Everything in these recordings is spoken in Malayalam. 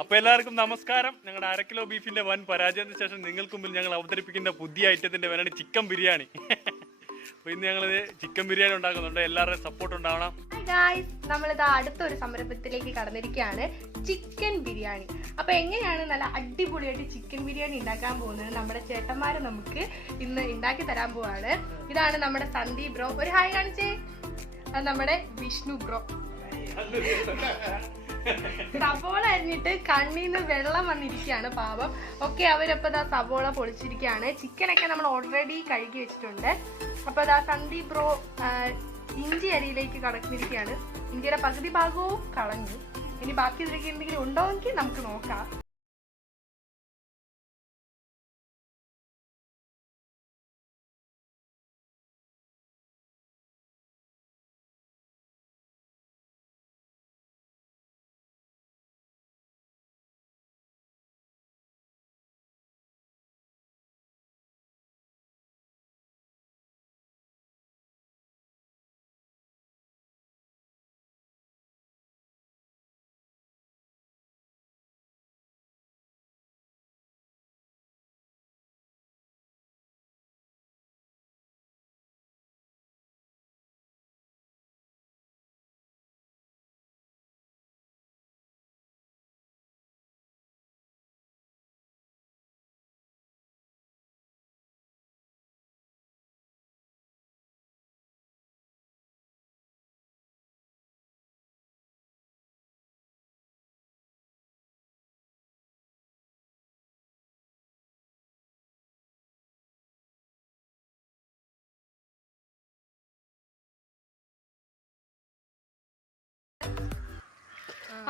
അപ്പൊ എല്ലാവർക്കും നമസ്കാരം. ഞങ്ങളുടെ 1/2 കിലോ ബീഫിന്റെ വൻ പരാജയത്തിന് ശേഷം നിങ്ങൾക്ക് മുമ്പിൽ ഞങ്ങൾ അവതരിപ്പിക്കുന്ന പുതിയ ഐറ്റത്തിന്റെ പേരാണ് ചിക്കൻ ബിരിയാണി. അപ്പൊ ഇന്ന് ഞങ്ങളിത് ചിക്കൻ ബിരിയാണി ഉണ്ടാക്കുന്നുണ്ട്. എല്ലാവരുടെയും സപ്പോർട്ട് ഉണ്ടാവണം. നമ്മളിത് അടുത്തൊരു സംരംഭത്തിലേക്ക് കടന്നിരിക്കുകയാണ്, ചിക്കൻ ബിരിയാണി. അപ്പൊ എങ്ങനെയാണ് നല്ല അടിപൊളിയായിട്ട് ചിക്കൻ ബിരിയാണി ഉണ്ടാക്കാൻ പോകുന്നത് നമ്മുടെ ചേട്ടന്മാര് നമുക്ക് ഇന്ന് ഉണ്ടാക്കി തരാൻ പോവാണ്. ഇതാണ് നമ്മുടെ സന്ദീപ് ബ്രോ, ഒരു ഹായ് കാണിച്ചേ. അത് നമ്മുടെ വിഷ്ണു ബ്രോ. സവോള അരിഞ്ഞിട്ട് കണ്ണീന്ന് വെള്ളം വന്നിരിക്കുകയാണ് പാവം. ഓക്കെ, അവരപ്പോ സവോള പൊളിച്ചിരിക്കുകയാണ്. ചിക്കനൊക്കെ നമ്മൾ ഓൾറെഡി കഴുകി വെച്ചിട്ടുണ്ട്. അപ്പൊ സന്ദീപ് ബ്രോ ഇഞ്ചി അരിയിലേക്ക് കടന്നിരിക്കുകയാണ്. ഇഞ്ചിയുടെ പകുതി ഭാഗവും കളഞ്ഞു. ഇനി ബാക്കി ഇതിലേക്ക് എന്തെങ്കിലും ഉണ്ടോ എങ്കിൽ നമുക്ക് നോക്കാം.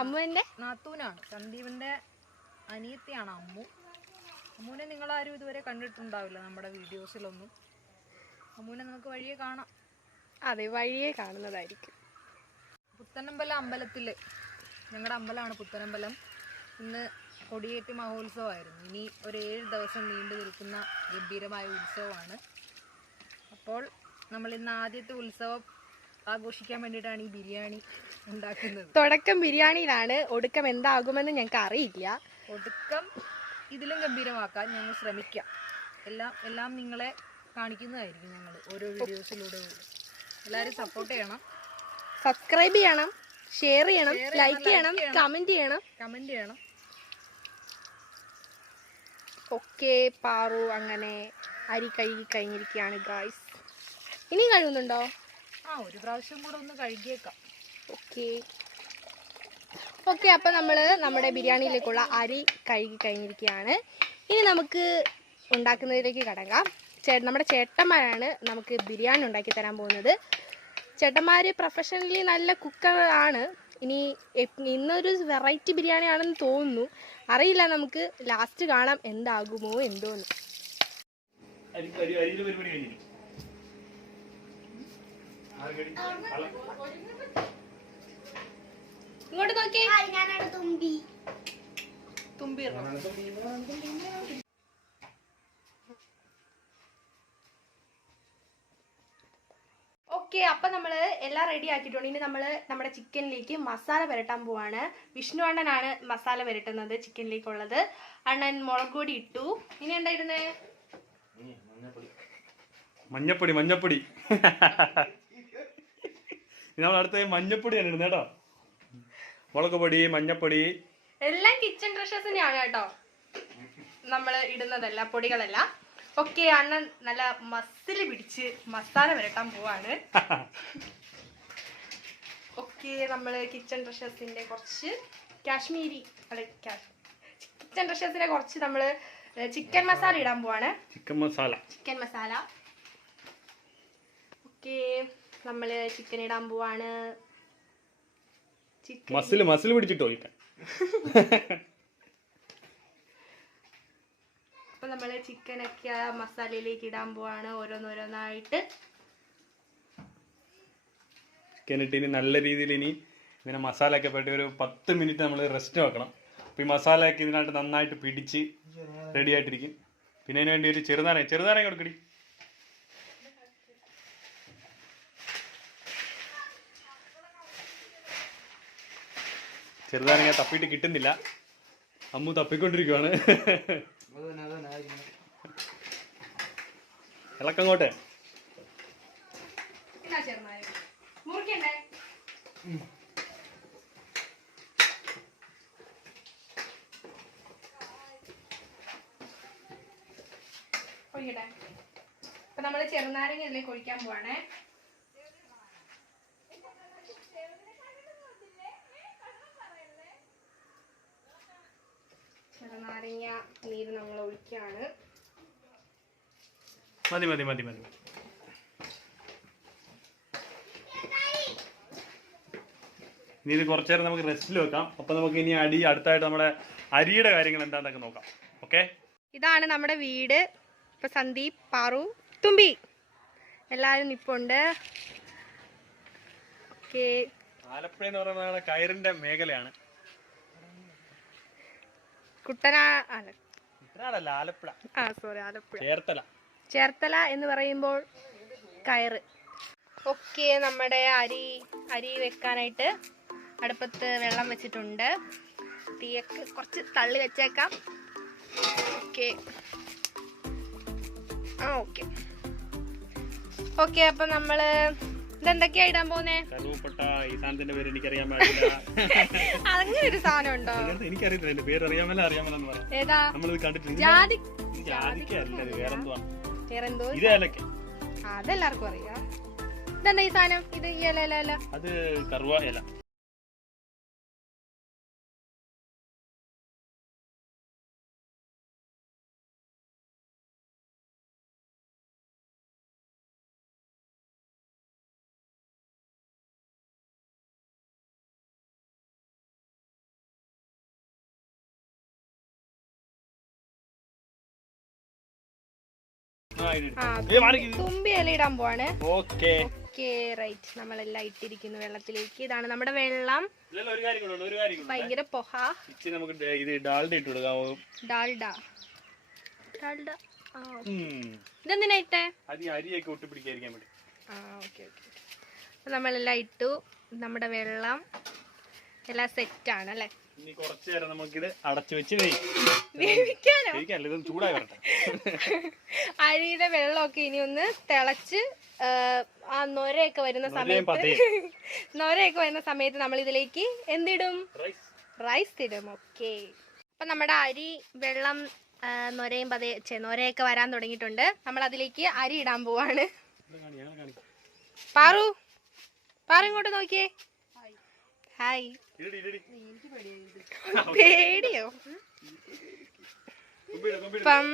അമ്മുവിന്റെ നാത്തൂനാണ്, സന്ദീപിന്റെ അനിയത്തിയാണ് അമ്മു. അമ്മുവിനെ നിങ്ങളാരും ഇതുവരെ കണ്ടിട്ടുണ്ടാവില്ല നമ്മുടെ വീഡിയോസിലൊന്നും. അമ്മുവിനെ നമുക്ക് വഴിയെ കാണാം. അതെ, വഴിയെ കാണുന്നതായിരിക്കും. പുത്തനമ്പലം അമ്പലത്തില്, ഞങ്ങളുടെ അമ്പലമാണ് പുത്തനമ്പലം. ഇന്ന് കൊടിയേറ്റ് മഹോത്സവമായിരുന്നു. ഇനി ഒരു 7 ദിവസം നീണ്ടു നിൽക്കുന്ന ഗംഭീരമായ ഉത്സവമാണ്. അപ്പോൾ നമ്മൾ ഇന്ന് ആദ്യത്തെ ഉത്സവം ആഘോഷിക്കാൻ വേണ്ടിയിട്ടാണ് ഈ ബിരിയാണി ഉണ്ടാക്കുന്നത്. തുടക്കം ബിരിയാണിയിലാണ്, ഒടുക്കം എന്താകുമെന്ന് ഞങ്ങൾക്ക് അറിയില്ല. ഒടുക്കം ഇതിലും ഗംഭീരമാക്കാൻ ഞങ്ങൾ ശ്രമിക്കാം. എല്ലാം നിങ്ങളെ കാണിക്കുന്നതായിരിക്കും ഞങ്ങൾ ഓരോ വീഡിയോസിലൂടെ. എല്ലാവരും സപ്പോർട്ട് ചെയ്യണം, സബ്സ്ക്രൈബ് ചെയ്യണം, ഷെയർ ചെയ്യണം, ലൈക്ക് ചെയ്യണം, കമന്റ് ചെയ്യണം. ഓക്കെ, പാറു അങ്ങനെ അരി കഴുകി കഴിഞ്ഞിരിക്കുകയാണ് ഗായ്സ്. ഇനി കഴുകുന്നുണ്ടോ? ഒരു പ്രാവശ്യം കൂടെ ഒന്ന് കഴുകിയേക്കാം. ഓക്കെ, അപ്പൊ നമ്മള് നമ്മുടെ ബിരിയാണിയിലേക്കുള്ള അരി കഴുകി കഴിഞ്ഞിരിക്കുകയാണ്. ഇനി നമുക്ക് ഉണ്ടാക്കുന്നതിലേക്ക് കടക്കാം. നമ്മുടെ ചേട്ടന്മാരാണ് നമുക്ക് ബിരിയാണി ഉണ്ടാക്കി തരാൻ പോകുന്നത്. ചേട്ടന്മാര് പ്രൊഫഷണലി നല്ല കുക്കർ ആണ്. ഇനി ഇന്നൊരു വെറൈറ്റി ബിരിയാണി ആണെന്ന് തോന്നുന്നു, അറിയില്ല. നമുക്ക് ലാസ്റ്റ് കാണാം എന്താകുമോ എന്തോന്ന്. ഇങ്ങോട്ട് നോക്കിയേ. തുമ്പി ഓക്കെ, അപ്പൊ നമ്മള് എല്ലാം റെഡി ആക്കിയിട്ടുണ്ട്. ഇനി നമ്മള് നമ്മുടെ ചിക്കനിലേക്ക് മസാല പുരട്ടാൻ പോവാണ്. വിഷ്ണു അണ്ണനാണ് മസാല പുരട്ടുന്നത് ചിക്കനിലേക്കുള്ളത്. അണ്ണൻ മുളക് പൊടി ഇട്ടു. ഇനി എന്താ ഇടുന്നേ? മഞ്ഞപ്പൊടി. നമ്മൾ അടുത്ത മഞ്ഞപ്പൊടിയാണ് ഇടുന്നത് കേട്ടോ. മുളക് പൊടി, മഞ്ഞപ്പൊടി എല്ലാം കിച്ചൺ ട്രഷേഴ്സിനെയാണ് കേട്ടോ നമ്മള് ഇടുന്നതല്ല, പൊടികളെല്ലാം. ഓക്കെ, അണ്ണൻ നല്ല മസില് പിടിച്ച് മസാല വരട്ടാൻ പോവാണ്. ഓക്കെ, നമ്മള് കിച്ചൺ ട്രഷേഴ്സിന്റെ കുറച്ച് കിച്ചൺ ട്രഷേഴ്സിന്റെ കുറച്ച് നമ്മള് ചിക്കൻ മസാല ഇടാൻ പോവാണ്. ചിക്കൻ മസാല. ഓക്കെ, നമ്മള് ചിക്കൻ ഇടാൻ പോവാണ്. മസിൽ പിടിച്ചിട്ടോ. അപ്പൊ നമ്മള് ചിക്കനൊക്കെ മസാലയിലേക്ക് ഇടാൻ പോവാണ്, ഓരോന്നോരോന്നായിട്ട്. ചിക്കൻ ഇട്ട് ഇനി നല്ല രീതിയിൽ ഇനി ഇങ്ങനെ മസാല ഒക്കെ പെട്ട് ഒരു 10 മിനിറ്റ് നമ്മൾ റെസ്റ്റ് വെക്കണം. അപ്പൊ ഈ മസാല ഒക്കെ ഇതിനായിട്ട് നന്നായിട്ട് പിടിച്ച് റെഡി ആയിട്ടിരിക്കും. പിന്നെ അതിന് വേണ്ടി ഒരു ചെറുനാരങ്ങ കൊടുക്കടി. ചെറുനാരങ്ങ തപ്പിയിട്ട് കിട്ടുന്നില്ല. അമ്മു തപ്പിക്കൊണ്ടിരിക്കുവാണ്. ഇളക്കങ്ങോട്ടെ. മുറിക്കണ്ടേ? ഒഴിക്കട്ടെ. അപ്പൊ നമ്മള് ചെറുനാരങ്ങ ഇതിലേക്ക് ഒഴിക്കാൻ പോവാണേ. ചെറുനാരങ്ങ നീര് നമ്മൾ ഒഴിക്കാണ്. മതി മതി മതി മതി. ഇനി ഇത് കുറച്ചു നേരം നമുക്ക് റെസ്റ്റിൽ വെക്കാം. അപ്പൊ നമുക്ക് ഇനി അടുത്തായിട്ട് നമ്മുടെ അരിയുടെ കാര്യങ്ങൾ എന്താന്നൊക്കെ നോക്കാം. ഓക്കെ, ഇതാണ് നമ്മുടെ വീട്. ഇപ്പൊ സന്ദീപ്, പാറു, തുമ്പി എല്ലാരും നിപ്പുണ്ട്. ഓക്കെ, ആലപ്പുഴ എന്ന് പറയുന്നത് കയറിന്റെ മേഖലയാണ്. കുട്ടനാടല്ല, ആലപ്പുഴ. സോറി, ആലപ്പുഴ, ചേർത്തല എന്ന് പറയുമ്പോൾ കയറ്. ഓക്കെ, നമ്മുടെ അരി വെക്കാനായിട്ട് അടുപ്പത്ത് വെള്ളം വെച്ചിട്ടുണ്ട്. തീയൊക്കെ കുറച്ച് തള്ളി വെച്ചേക്കാം. Okay okay okay. അപ്പൊ നമ്മള് ഇതെന്തൊക്കെയാ ഇടാൻ പോന്നേ? കറുവപ്പട്ട. ഈ സാധനത്തിന്റെ പേര് എനിക്കറിയാൻ പാടില്ല. അങ്ങനെ ഒരു സാധനം ഉണ്ടോ? എനിക്കറിയത്തില്ല, എന്റെ പേര് അറിയാമല്ലോ പറയാം. ഏതാ? നമ്മളിത് കണ്ടിട്ടില്ല. ജാതിക്കല്ല, വേറെന്തോ. ഇത് ഏലക്ക. അതെല്ലാവർക്കും അറിയാം. ഇതെന്താ ഈ സാധനം? ഇത് ഈ ഇല. അത് കറുവ ഇല. തുമ്പി ഇല ഇടാൻ പോവാണ്. Okay right. നമ്മളെല്ലാം ഇട്ടിരിക്കുന്നു വെള്ളത്തിലേക്ക്. ഇതാണ് നമ്മുടെ വെള്ളം. ഭയങ്കര പൊഹ. നമുക്ക് ഇത് ഡാൽഡ ഇട്ട് കൊടുക്കാമോ? ഡാൽഡ. ഇതെന്തിനാ ഇട്ടേ? അരിയൊക്കെ ഒട്ടിപ്പിടിക്കാതിരിക്കാൻ വേണ്ടി. ഓക്കെ. നമ്മളെല്ലാം ഇട്ടു. നമ്മുടെ വെള്ളം എല്ലാം സെറ്റാണ് അല്ലേ? ഇനി കുറച്ചു നേരം നമുക്കിത് അടച്ചു വെച്ച് വേവിക്കാനോ? ഇതൊന്ന് ചൂടായി വരട്ടെ. അരിയുടെ വെള്ളമൊക്കെ ഇനി ഒന്ന് തിളച്ച് ആ നൊരയൊക്കെ വരുന്ന സമയത്ത് നമ്മൾ ഇതിലേക്ക് എന്തിടും? റൈസ് ഇടും. ഓക്കെ, അപ്പൊ നമ്മുടെ അരി വെള്ളം നൊരയൊക്കെ വരാൻ തുടങ്ങിയിട്ടുണ്ട്. നമ്മൾ അതിലേക്ക് അരി ഇടാൻ പോവാണ്. പാറു ഇങ്ങോട്ട് നോക്കിയേ. ഹായ്. പേടിയോ? ഇപ്പം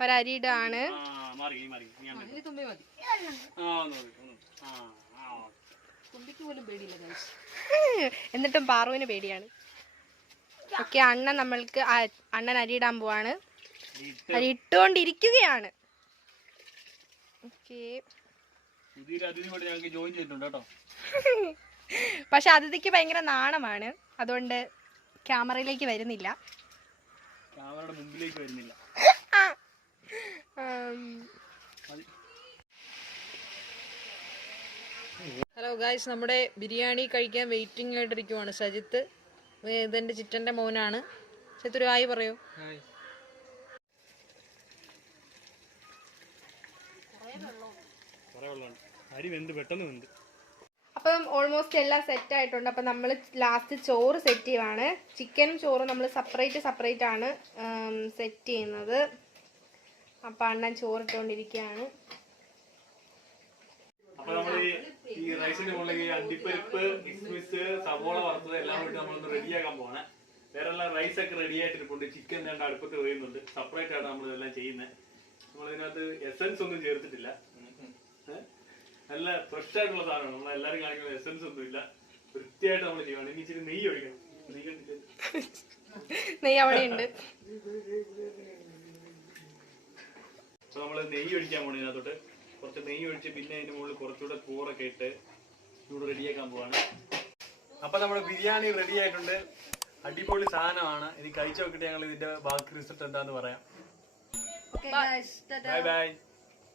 ഒരരിയിടാണ്. എന്നിട്ടും പാറുവിന് പേടിയാണ്. ഓക്കെ, അണ്ണൻ അരിയിടാൻ പോവാണ്. അരി ഇട്ടുകൊണ്ടിരിക്കുകയാണ്. ഓക്കെ, പക്ഷെ അതിഥിക്ക് ഭയങ്കര നാണമാണ്, അതുകൊണ്ട് ക്യാമറയിലേക്ക് വരുന്നില്ല. ഹലോ ഗായ്സ്, നമ്മുടെ ബിരിയാണി കഴിക്കാൻ വെയിറ്റിംഗ് ആയിട്ടിരിക്കുവാണ് സജിത്ത്. ഇതെന്റെ ചിറ്റന്റെ മോനാണ്. സജിത്ത് ഒരു ഹായ് പറയൂ. അപ്പം ഓൾമോസ്റ്റ് എല്ലാം സെറ്റ് ആയിട്ടുണ്ട്. അപ്പം നമ്മൾ ലാസ്റ്റ് ചോറ് സെറ്റ് ചെയ്യുവാണ്. ചിക്കനും ചോറും നമ്മൾ സെപ്പറേറ്റ് ആണ് സെറ്റ് ചെയ്യുന്നത്. അപ്പം അണ്ണൻ ചോറിട്ടുകൊണ്ടിരിക്കുകയാണ്. അപ്പൊ നമ്മൾ ഈ റൈസിന്റെ മുകളിലേക്ക് അണ്ടിപ്പരിപ്പ്, കിസ്മിസ്, സവോള വറുത്തത് എല്ലാം കൂടി നമ്മളൊന്ന് റെഡിയാക്കാൻ പോവാണ്. വേറെ എല്ലാം റൈസ് ഒക്കെ റെഡി ആയിട്ടിരിപ്പുണ്ട്. ചിക്കൻ രണ്ട് അടുപ്പത്ത് വേയുന്നുണ്ട്. സെപ്പറേറ്റ് ആണ് നമ്മൾ ഇതെല്ലാം ചെയ്യുന്നത്. നമ്മളിതിനകത്ത് എസൻസ് ഒന്നും ചേർത്തിട്ടില്ല. നല്ല ഫ്രഷ് ആയിട്ടുള്ള സാധനമാണ്. നമ്മളെല്ലാരും കാണിക്കുന്ന എസൻസ് ഒന്നും ഇല്ല. വൃത്തിയായിട്ട് നമ്മൾ ചെയ്യണം. ഇനി ഇച്ചിരി നെയ്യ് ഒഴിക്കണം. നെയ്യ് അവിടെ ഉണ്ട്. അപ്പൊ നമ്മള് നെയ്യ് ഒഴിക്കാൻ പോണ ഇതിനകത്തോട്ട്. കുറച്ച് നെയ്യ് ഒഴിച്ച് പിന്നെ അതിന് മുകളിൽ കുറച്ചുകൂടെ ചോറൊക്കെ ഇട്ട് ചൂട് റെഡിയാക്കാൻ പോവാണ്. അപ്പൊ നമ്മുടെ ബിരിയാണി റെഡി ആയിട്ടുണ്ട്. അടിപൊളി സാധനമാണ്. ഇനി കഴിച്ചു നോക്കിയിട്ട് ഞങ്ങൾ ഇതിന്റെ ബാക്കി റിസൾട്ട് എന്താന്ന് പറയാം. Bye bye.